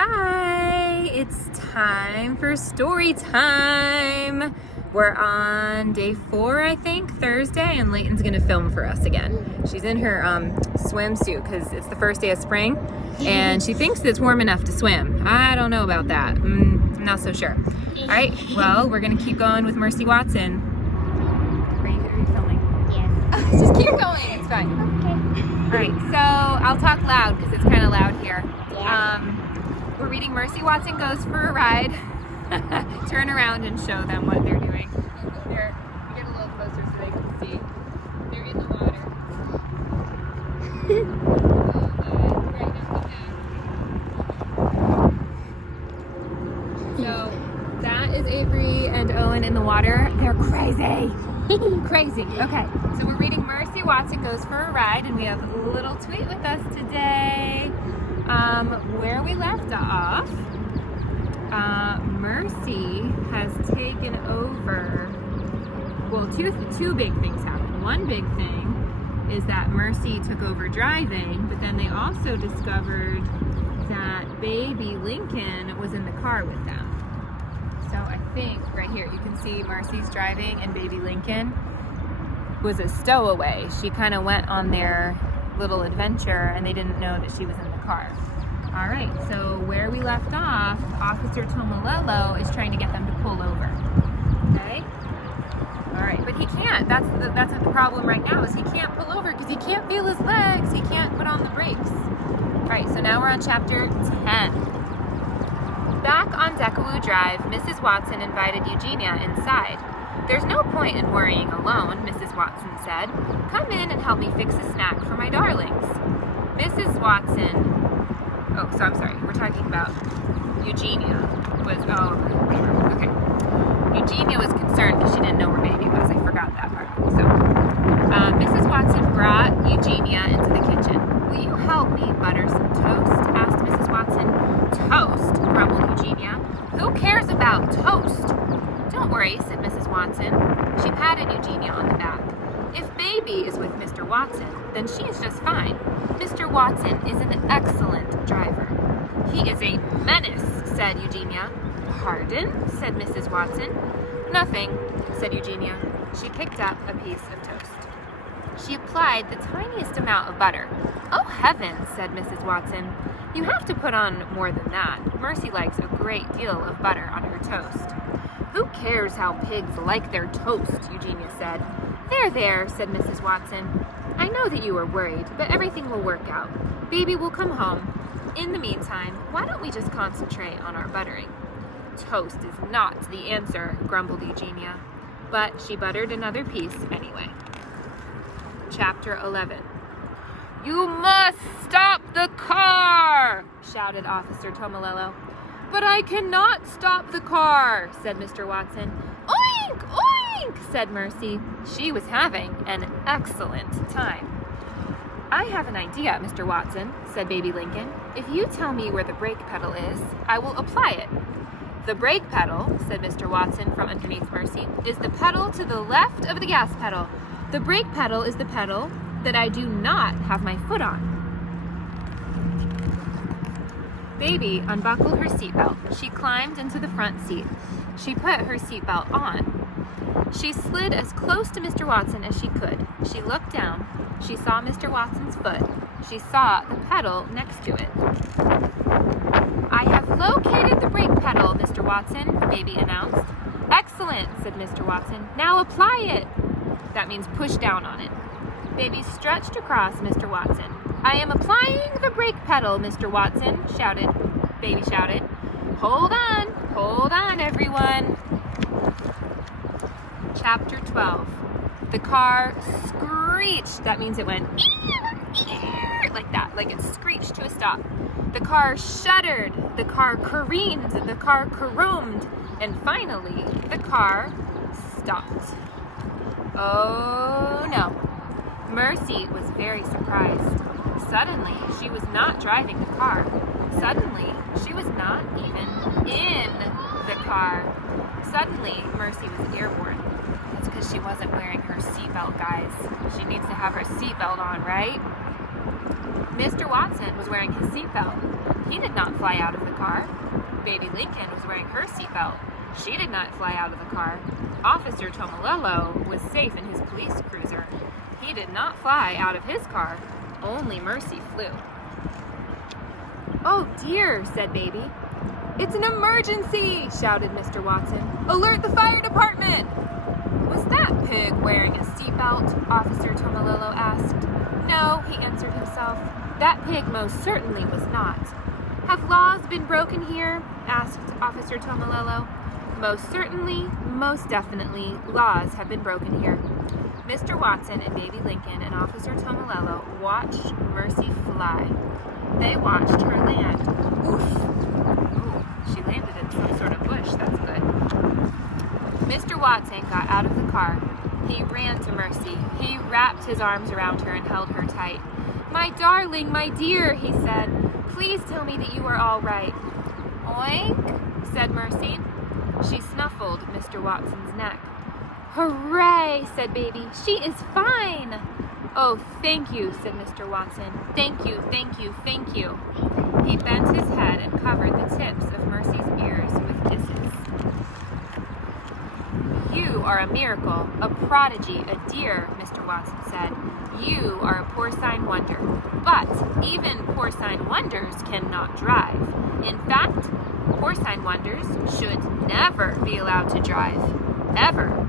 Hi, it's time for story time. We're on day 4, I think, Thursday, and Layton's gonna film for us again. She's in her swimsuit because it's the first day of spring, and she thinks it's warm enough to swim. I don't know about that. I'm not so sure. All right, well, we're gonna keep going with Mercy Watson. Are you filming? Yes. Just keep going, it's fine. Okay. All right, so I'll talk loud because it's kind of loud here. Yeah. We're reading Mercy Watson Goes for a Ride. Turn around and show them what they're doing. Here, get a little closer so they can see. They're in the water. So that is Avery and Owen in the water. They're crazy. Crazy. Okay, so we're reading Mercy Watson Goes for a Ride, and we have a little tweet with us today. Where we left off, Mercy has taken over. Well, two big things happened. One big thing is that Mercy took over driving, but then they also discovered that baby Lincoln was in the car with them. So I think right here you can see Mercy's driving and baby Lincoln was a stowaway. She kind of went on their little adventure and they didn't know that she was in the car. All right, so where we left off, Officer Tomalolo is trying to get them to pull over. Okay? All right, but he can't. That's the problem right now is he can't pull over because he can't feel his legs. He can't put on the brakes. All right, so now we're on chapter 10. Back on Decawoo Drive, Mrs. Watson invited Eugenia inside. "There's no point in worrying alone," Mrs. Watson said. "Come in and help me fix a snack for my darlings." Mrs. Watson... Oh, so I'm sorry. We're talking about Eugenia okay. Eugenia was concerned because she didn't know where baby was. I forgot that part. So, Mrs. Watson brought Eugenia into the kitchen. "Will you help me butter some toast?" asked Mrs. Watson. "Toast?" grumbled Eugenia. "Who cares about toast?" "Don't worry," said Mrs. Watson. She patted Eugenia on the back. "If baby is with Mr. Watson, then she is just fine. Mr. Watson is an excellent driver." "He is a menace," said Eugenia. "Pardon?" said Mrs. Watson. "Nothing," said Eugenia. She picked up a piece of toast. She applied the tiniest amount of butter. "Oh, heavens," said Mrs. Watson. "You have to put on more than that. Mercy likes a great deal of butter on her toast." "Who cares how pigs like their toast?" Eugenia said. There, said Mrs. Watson. "I know that you are worried, but everything will work out. Baby will come home. In the meantime, why don't we just concentrate on our buttering?" "Toast is not the answer," grumbled Eugenia, but she buttered another piece anyway. Chapter 11. "You must stop the car!" shouted Officer Tomalolo. "But I cannot stop the car," said Mr. Watson. "Oink! Oink!" said Mercy. She was having an excellent time. "I have an idea, Mr. Watson," said baby Lincoln. "If you tell me where the brake pedal is, I will apply it." "The brake pedal," said Mr. Watson from underneath Mercy, "is the pedal to the left of the gas pedal. The brake pedal is the pedal that I do not have my foot on." Baby unbuckled her seatbelt. She climbed into the front seat. She put her seatbelt on. She slid as close to Mr. Watson as she could. She looked down. She saw Mr. Watson's foot. She saw the pedal next to it. "I have located the brake pedal, Mr. Watson," Baby announced. "Excellent," said Mr. Watson. "Now apply it." That means push down on it. Baby stretched across Mr. Watson. "I am applying the brake pedal, Mr. Watson," Baby shouted. Hold on, everyone." Chapter 12. The car screeched. That means it went like that, like it screeched to a stop. The car shuddered. The car careened. The car caromed. And finally, the car stopped. Oh no. Mercy was very surprised. Suddenly, she was not driving the car. Suddenly, she was not even in the car. Suddenly, Mercy was airborne. That's because she wasn't wearing her seatbelt, guys. She needs to have her seatbelt on, right? Mr. Watson was wearing his seatbelt. He did not fly out of the car. Baby Lincoln was wearing her seatbelt. She did not fly out of the car. Officer Tomilello was safe in his police cruiser. He did not fly out of his car. Only Mercy flew. "Oh dear," said Baby. "It's an emergency!" shouted Mr. Watson. "Alert the fire department!" "Was that pig wearing a seatbelt?" Officer Tomilello asked. "No," he answered himself. "That pig most certainly was not." "Have laws been broken here?" asked Officer Tomilello. "Most certainly, most definitely, laws have been broken here." Mr. Watson and Baby Lincoln and Officer Tomilello watched Mercy fly. They watched her land. Oof! Ooh, she landed in some sort of bush. That's good. Mr. Watson got out of the car. He ran to Mercy. He wrapped his arms around her and held her tight. "My darling, my dear," he said. "Please tell me that you are all right." "Oink," said Mercy. She snuffled Mr. Watson's neck. "Hooray," said Baby. "She is fine." "Oh, thank you," said Mr. Watson. "Thank you, thank you, thank you." He bent his head and covered the tips of Mercy's ears with kisses. "You are a miracle, a prodigy, a dear," Mr. Watson said. "You are a porcine wonder. But even porcine wonders cannot drive. In fact, porcine wonders should never be allowed to drive. Ever."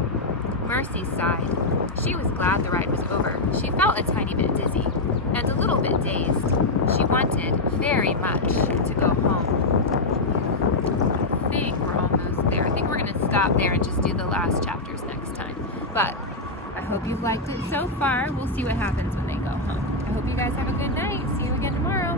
Mercy sighed. She was glad the ride was over. She felt a tiny bit dizzy and a little bit dazed. She wanted very much to go home. I think we're almost there. I think we're going to stop there and just do the last chapters next time. But I hope you've liked it so far. We'll see what happens when they go home. I hope you guys have a good night. See you again tomorrow.